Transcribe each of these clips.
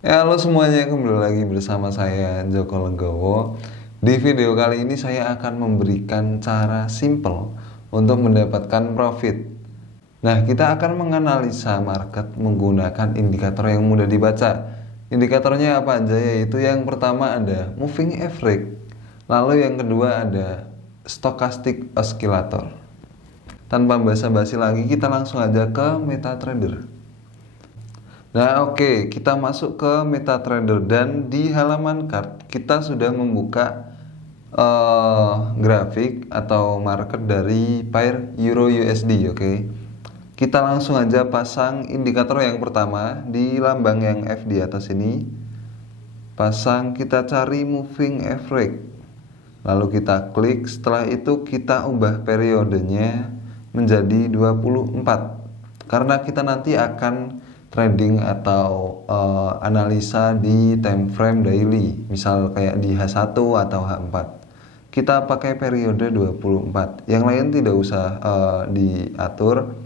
Ya, halo semuanya, kembali lagi bersama saya Joko Legowo. Di video kali ini saya akan memberikan cara simple untuk mendapatkan profit. Nah, kita akan menganalisa market menggunakan indikator yang mudah dibaca. Indikatornya apa aja? Yaitu yang pertama ada moving average, lalu yang kedua ada stochastic oscillator. Tanpa basa-basi lagi, kita langsung aja ke MetaTrader. Nah, oke, kita masuk ke MetaTrader dan di halaman chart kita sudah membuka grafik atau market dari pair Euro USD. Oke, kita langsung aja pasang indikator yang pertama di lambang yang F di atas ini. Pasang, kita cari moving average, lalu kita klik. Setelah itu kita ubah periodenya menjadi 24 karena kita nanti akan trading atau analisa di time frame daily, misal kayak di H1 atau H4. Kita pakai periode 24. Yang lain tidak usah diatur,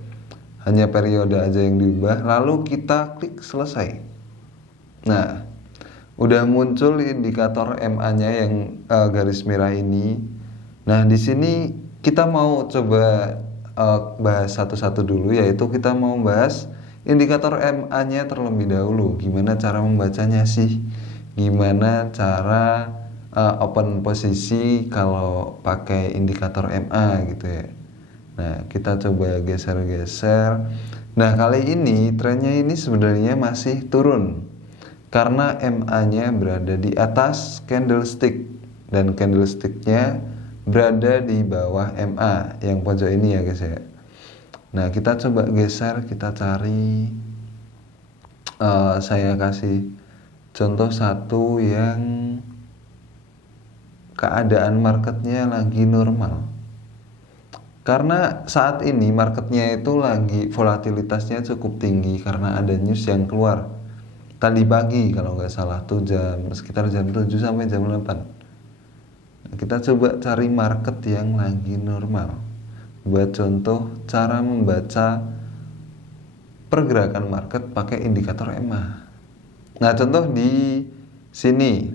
hanya periode aja yang diubah. Lalu kita klik selesai. Nah, udah muncul indikator MA-nya yang garis merah ini. Nah, di sini kita mau coba bahas satu-satu dulu, yaitu kita mau bahas indikator MA-nya terlebih dahulu. Gimana cara membacanya sih? Gimana cara open posisi kalau pakai indikator MA gitu ya. Nah, kita coba geser-geser. Nah, kali ini trennya ini sebenarnya masih turun karena MA-nya berada di atas candlestick dan candlesticknya berada di bawah MA yang pojok ini ya guys ya. Nah, kita coba geser, kita cari saya kasih contoh satu yang keadaan marketnya lagi normal. Karena saat ini marketnya itu lagi volatilitasnya cukup tinggi karena ada news yang keluar tadi pagi kalau nggak salah tuh sekitar jam 7 sampai jam 8. Nah, kita coba cari market yang lagi normal. Buat contoh cara membaca pergerakan market pakai indikator EMA. Nah, contoh di sini.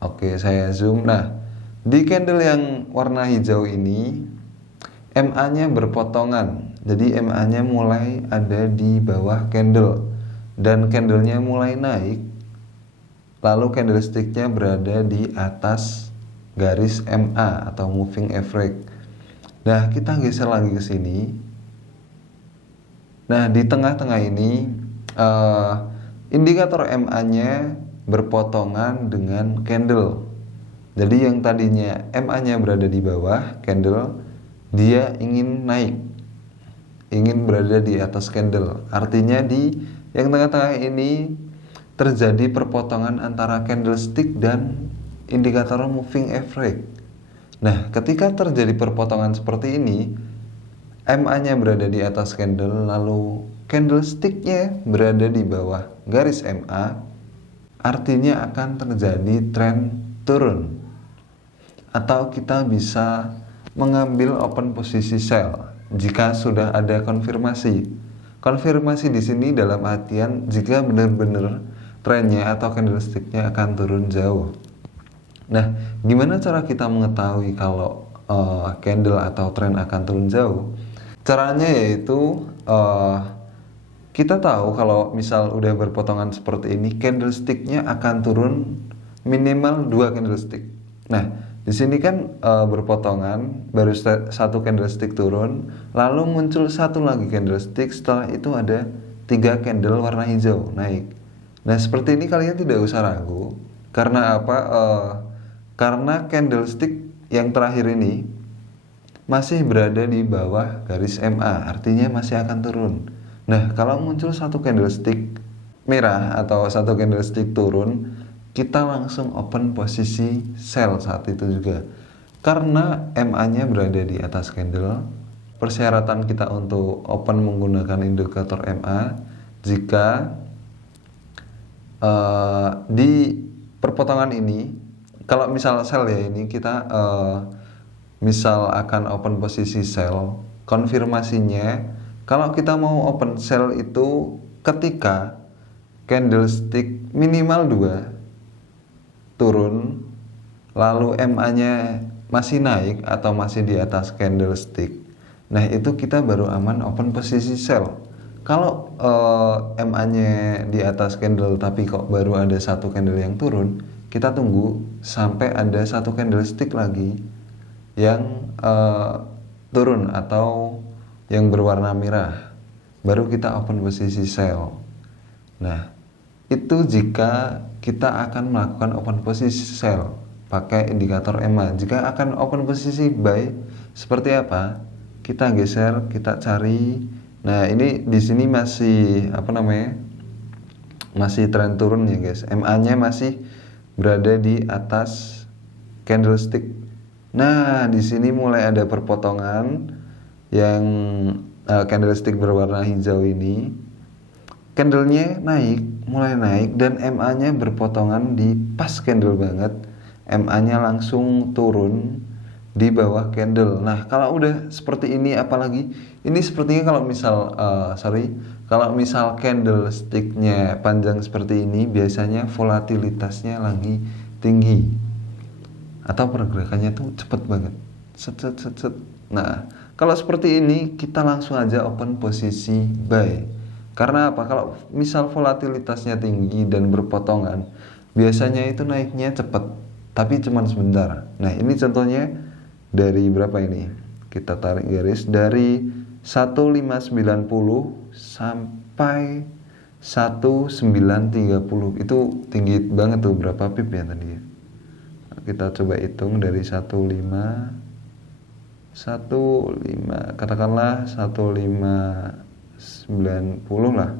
Oke, saya zoom. Nah, di candle yang warna hijau ini MA-nya berpotongan. Jadi MA-nya mulai ada di bawah candle dan candlenya mulai naik. Lalu candlesticknya berada di atas garis MA atau moving average. Nah, kita geser lagi ke sini. Nah, di tengah-tengah ini indikator MA-nya berpotongan dengan candle. Jadi yang tadinya MA-nya berada di bawah candle, dia ingin naik, ingin berada di atas candle. Artinya di yang tengah-tengah ini terjadi perpotongan antara candlestick dan indikator moving average. Nah, ketika terjadi perpotongan seperti ini, MA-nya berada di atas candle, lalu candlestick-nya berada di bawah garis MA, artinya akan terjadi tren turun. Atau kita bisa mengambil open posisi sell jika sudah ada konfirmasi. Konfirmasi di sini dalam artian jika benar-benar trennya atau candlestick-nya akan turun jauh. Nah, gimana cara kita mengetahui kalau candle atau tren akan turun jauh? Caranya yaitu kita tahu kalau misal udah berpotongan seperti ini, candlestick-nya akan turun minimal 2 candlestick. Nah, di sini kan berpotongan, baru satu candlestick turun, lalu muncul satu lagi candlestick, setelah itu ada 3 candle warna hijau naik. Nah, seperti ini kalian tidak usah ragu. Karena apa? Karena candlestick yang terakhir ini masih berada di bawah garis MA, artinya masih akan turun. Nah, kalau muncul satu candlestick merah atau satu candlestick turun, kita langsung open posisi sell saat itu juga. Karena MA-nya berada di atas candle, persyaratan kita untuk open menggunakan indikator MA jika di perpotongan ini, kalau misal sell ya, ini kita misal akan open posisi sell, konfirmasinya kalau kita mau open sell itu ketika candlestick minimal 2 turun, lalu MA-nya masih naik atau masih di atas candlestick, nah itu kita baru aman open posisi sell. Kalau MA-nya di atas candle tapi kok baru ada satu candle yang turun, kita tunggu sampai ada satu candlestick lagi yang turun atau yang berwarna merah, baru kita open posisi sell. Nah, itu jika kita akan melakukan open posisi sell pakai indikator EMA. Jika akan open posisi buy, seperti apa? Kita geser, kita cari. Nah, ini di sini masih masih tren turun ya, guys. MA-nya masih berada di atas candlestick. Nah, di sini mulai ada perpotongan yang candlestick berwarna hijau ini. Candlenya mulai naik dan MA-nya berpotongan di pas candle banget. MA-nya langsung turun di bawah candle. Nah, kalau udah seperti ini, apalagi ini sepertinya kalau misal candlesticknya panjang seperti ini, biasanya volatilitasnya lagi tinggi atau pergerakannya tuh cepet banget. Set. Nah, kalau seperti ini kita langsung aja open posisi buy. Karena apa? Kalau misal volatilitasnya tinggi dan berpotongan, biasanya itu naiknya cepet, tapi cuman sebentar. Nah, ini contohnya dari berapa ini? Kita tarik garis dari 1590 sampai 1930. Itu tinggi banget tuh, berapa pip ya tadi ya? Kita coba hitung dari 15 katakanlah 1590 lah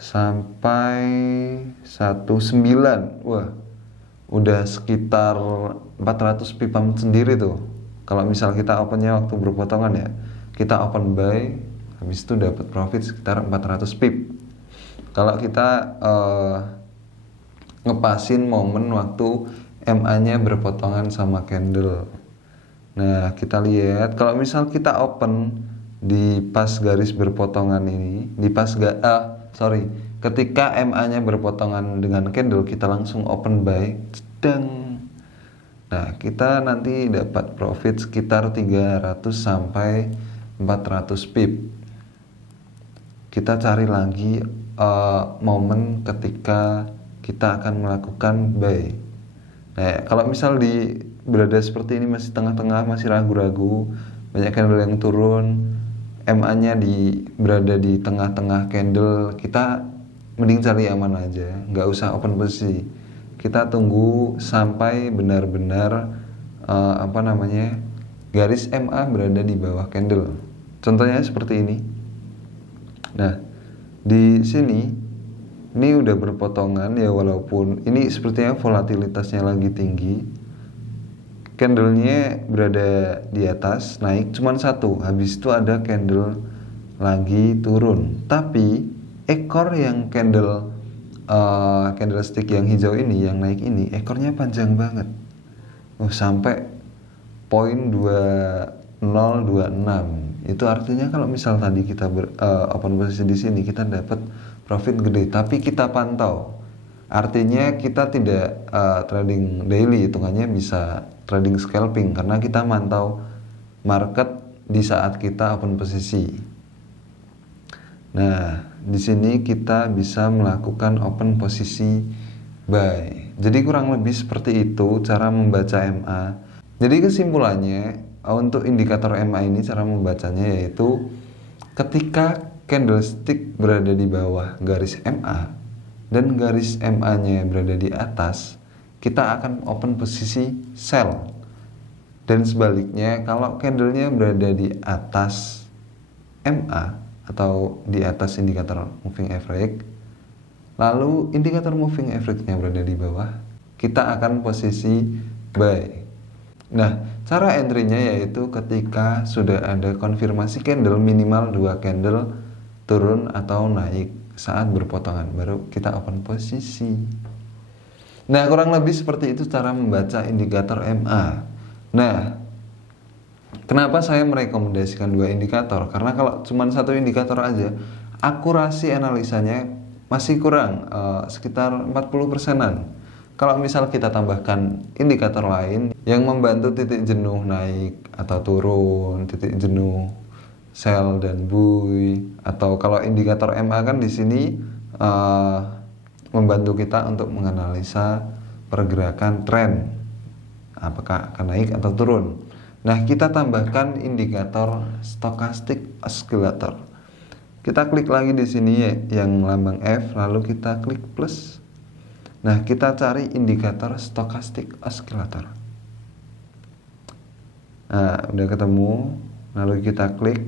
sampai 19. Wah, udah sekitar 400 pipan sendiri tuh. Kalau misal kita opennya waktu berpotongan ya, kita open buy, habis itu dapat profit sekitar 400 pip. Kalau kita ngepasin momen waktu MA-nya berpotongan sama candle. Nah, kita lihat kalau misal kita open di pas garis berpotongan ini, ketika MA-nya berpotongan dengan candle, kita langsung open buy, sedang. Nah, kita nanti dapat profit sekitar 300 sampai 400 pip. Kita cari lagi momen ketika kita akan melakukan buy. Nah, kalau misal berada seperti ini masih tengah-tengah, masih ragu-ragu, banyak candle yang turun, MA-nya berada di tengah-tengah candle, kita mending cari aman aja, nggak usah open posisi. Kita tunggu sampai benar-benar garis MA berada di bawah candle. Contohnya seperti ini. Nah, di sini ini udah berpotongan ya, walaupun ini sepertinya volatilitasnya lagi tinggi. Candlenya berada di atas, naik cuman satu, habis itu ada candle lagi turun. Tapi ekor yang candlestick yang hijau ini, yang naik ini, ekornya panjang banget. Sampai poin 2026. Itu artinya kalau misal tadi kita open posisi di sini, kita dapat profit gede, tapi kita pantau. Artinya kita tidak trading daily, hitungannya bisa trading scalping karena kita mantau market di saat kita open posisi. Nah, di sini kita bisa melakukan open posisi buy. Jadi kurang lebih seperti itu cara membaca MA. Jadi kesimpulannya untuk indikator MA ini cara membacanya yaitu ketika candlestick berada di bawah garis MA dan garis MA-nya berada di atas, kita akan open posisi sell. Dan sebaliknya, kalau candlenya berada di atas MA atau di atas indikator moving average, lalu indikator moving average-nya berada di bawah, kita akan posisi buy. Nah, cara entry-nya yaitu ketika sudah ada konfirmasi candle minimal 2 candle turun atau naik saat berpotongan, baru kita open posisi. Nah, kurang lebih seperti itu cara membaca indikator MA. Nah, kenapa saya merekomendasikan 2 indikator? Karena kalau cuma 1 indikator aja, akurasi analisanya masih kurang, sekitar 40%-an. Kalau misal kita tambahkan indikator lain yang membantu titik jenuh naik atau turun, titik jenuh sell dan buy, atau kalau indikator MA kan di sini membantu kita untuk menganalisa pergerakan tren, apakah akan naik atau turun. Nah, kita tambahkan indikator stochastic oscillator. Kita klik lagi di sini yang lambang F, lalu kita klik plus. Nah, kita cari indikator stochastic oscillator. Nah, udah ketemu, lalu kita klik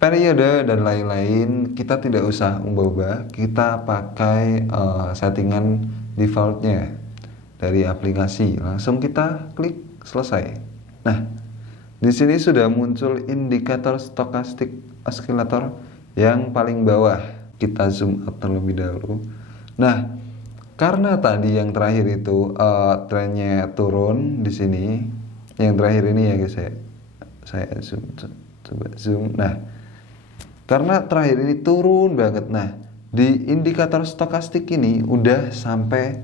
periode dan lain-lain. Kita tidak usah ubah-ubah, kita pakai settingan defaultnya dari aplikasi. Langsung kita klik selesai. Nah, di sini sudah muncul indikator stochastic oscillator yang paling bawah. Kita zoom out terlebih dahulu. Nah, karena tadi yang terakhir itu trennya turun di sini, yang terakhir ini ya guys ya, saya zoom, coba zoom. Nah, karena terakhir ini turun banget. Nah, di indikator stokastik ini udah sampai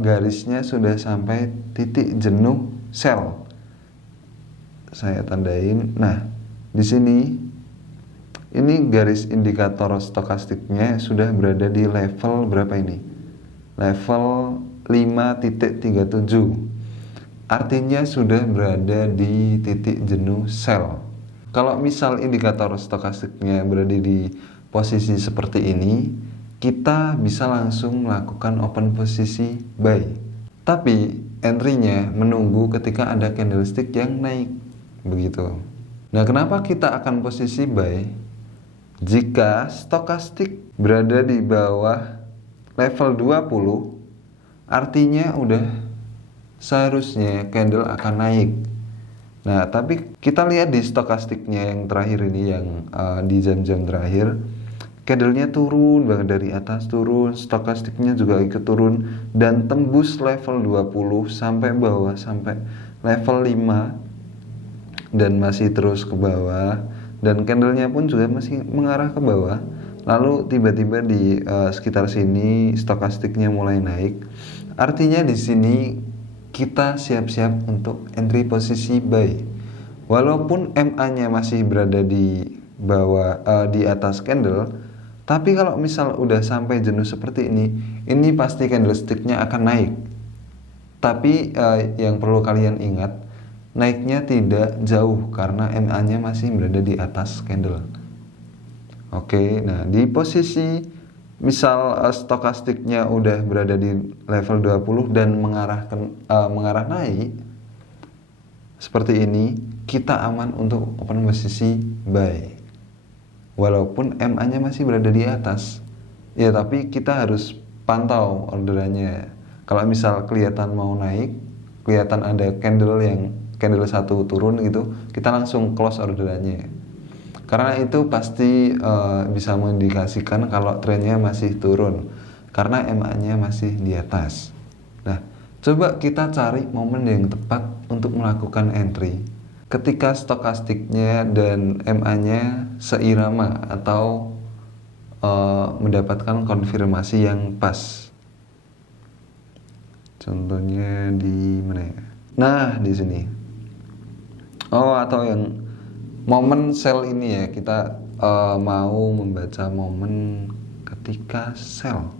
garisnya sudah sampai titik jenuh sell. Saya tandain. Nah, di sini ini garis indikator stokastiknya sudah berada di level berapa ini? Level 5.37. Artinya sudah berada di titik jenuh sell. Kalau misal indikator stokastiknya berada di posisi seperti ini, kita bisa langsung melakukan open posisi buy. Tapi entry-nya menunggu ketika ada candlestick yang naik. Begitu. Nah, kenapa kita akan posisi buy? Jika stokastik berada di bawah level 20, artinya udah seharusnya candle akan naik. Nah, tapi kita lihat di stokastiknya yang terakhir ini, yang di jam-jam terakhir, candlenya turun banget dari atas, turun, stokastiknya juga ikut turun dan tembus level 20 sampai bawah, sampai level 5 dan masih terus ke bawah, dan candlenya pun juga masih mengarah ke bawah. Lalu tiba-tiba di sekitar sini stokastiknya mulai naik. Artinya di sini kita siap-siap untuk entry posisi buy. Walaupun MA-nya masih berada di bawah, di atas candle, tapi kalau misal udah sampai jenuh seperti ini pasti candlesticknya akan naik. Tapi yang perlu kalian ingat, naiknya tidak jauh karena MA-nya masih berada di atas candle. Oke, nah di posisi misal stokastiknya udah berada di level 20 dan mengarah naik seperti ini, kita aman untuk open posisi buy. Walaupun MA-nya masih berada di atas. Ya, tapi kita harus pantau orderannya. Kalau misal kelihatan mau naik, kelihatan ada candle satu turun gitu, kita langsung close orderannya. Karena itu pasti bisa mengindikasikan kalau trennya masih turun, karena MA-nya masih di atas. Nah, coba kita cari momen yang tepat untuk melakukan entry ketika stokastiknya dan MA-nya seirama atau mendapatkan konfirmasi yang pas. Contohnya di mana ya? Nah, di sini. Oh, atau yang momen sell ini ya, kita mau membaca momen ketika sell.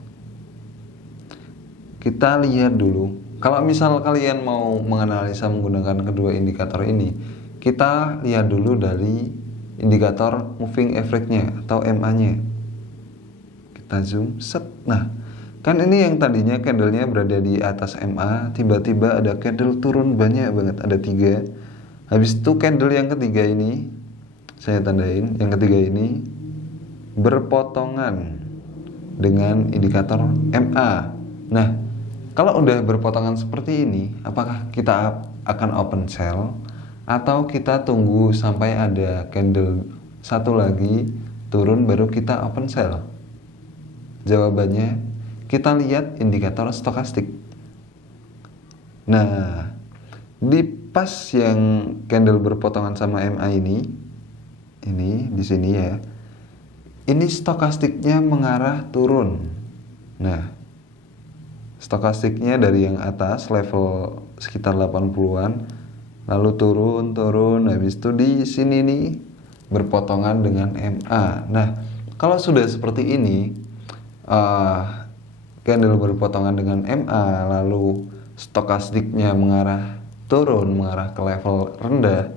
Kita lihat dulu. Kalau misal kalian mau menganalisa menggunakan kedua indikator ini, kita lihat dulu dari indikator moving average-nya atau MA-nya. Kita zoom, set. Nah, kan ini yang tadinya candlenya berada di atas MA, tiba-tiba ada candle turun banyak banget, ada 3. Habis itu candle yang ketiga ini, saya tandain, yang ketiga ini berpotongan dengan indikator MA. Nah, kalau udah berpotongan seperti ini, apakah kita akan open sell atau kita tunggu sampai ada candle satu lagi turun baru kita open sell? Jawabannya, kita lihat indikator stokastik. Nah, di pas yang candle berpotongan sama MA ini di sini ya, ini stokastiknya mengarah turun. Nah, stokastiknya dari yang atas level sekitar 80-an lalu turun, habis itu di sini nih berpotongan dengan MA. Nah, kalau sudah seperti ini, candle berpotongan dengan MA lalu stokastiknya mengarah turun, mengarah ke level rendah,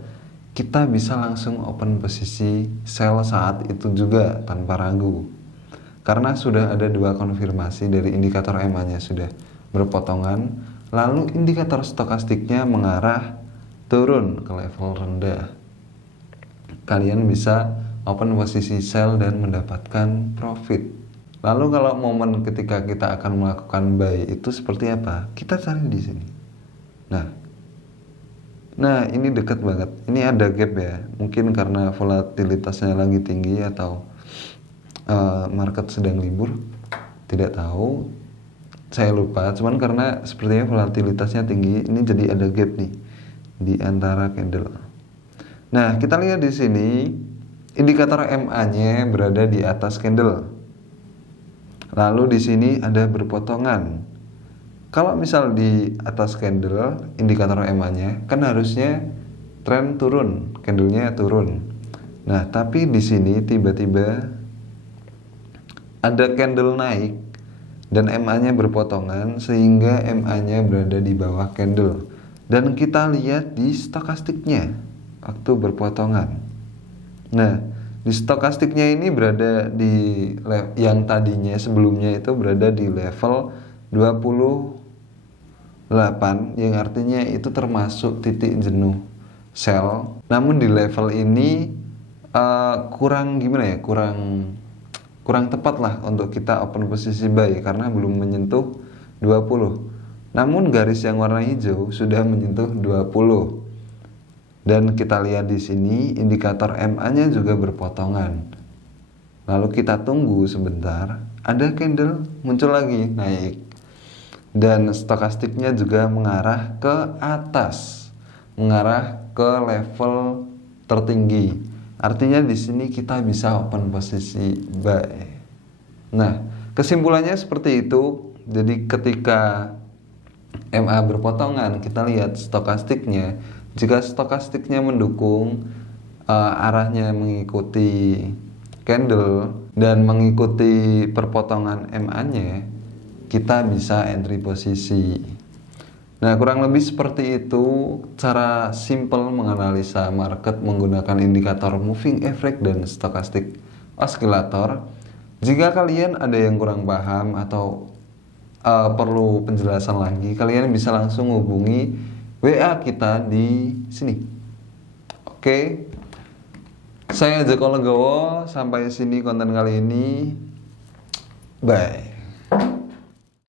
kita bisa langsung open posisi sell saat itu juga tanpa ragu. Karena sudah ada dua konfirmasi dari indikator MA-nya sudah berpotongan, lalu indikator stokastiknya mengarah turun ke level rendah. Kalian bisa open posisi sell dan mendapatkan profit. Lalu kalau momen ketika kita akan melakukan buy itu seperti apa? Kita cari di sini. Nah ini dekat banget. Ini ada gap ya. Mungkin karena volatilitasnya lagi tinggi atau market sedang libur, tidak tahu, saya lupa. Cuman karena sepertinya volatilitasnya tinggi, ini jadi ada gap nih di antara candle. Nah kita lihat di sini indikator MA-nya berada di atas candle. Lalu di sini ada berpotongan. Kalau misal di atas candle indikator MA-nya kan harusnya tren turun, candlenya turun. Nah tapi di sini tiba-tiba ada candle naik dan MA-nya berpotongan sehingga MA-nya berada di bawah candle. Dan kita lihat di stokastiknya waktu berpotongan. Nah, di stokastiknya ini berada di yang tadinya sebelumnya itu berada di level 28, yang artinya itu termasuk titik jenuh sell. Namun di level ini kurang gimana ya? Kurang tepat lah untuk kita open posisi buy karena belum menyentuh 20. Namun garis yang warna hijau sudah menyentuh 20. Dan kita lihat di sini indikator MA-nya juga berpotongan. Lalu kita tunggu sebentar, ada candle muncul lagi naik. Dan stokastiknya juga mengarah ke atas, mengarah ke level tertinggi. Artinya di sini kita bisa open posisi buy. Nah, kesimpulannya seperti itu. Jadi ketika MA berpotongan, kita lihat stokastiknya. Jika stokastiknya mendukung, arahnya mengikuti candle dan mengikuti perpotongan MA-nya, kita bisa entry posisi. Nah, kurang lebih seperti itu cara simple menganalisa market menggunakan indikator moving average dan stokastik oscillator. Jika kalian ada yang kurang paham atau perlu penjelasan lagi, kalian bisa langsung hubungi WA kita di sini. Oke. Saya Joko Legowo, sampai sini konten kali ini. Bye.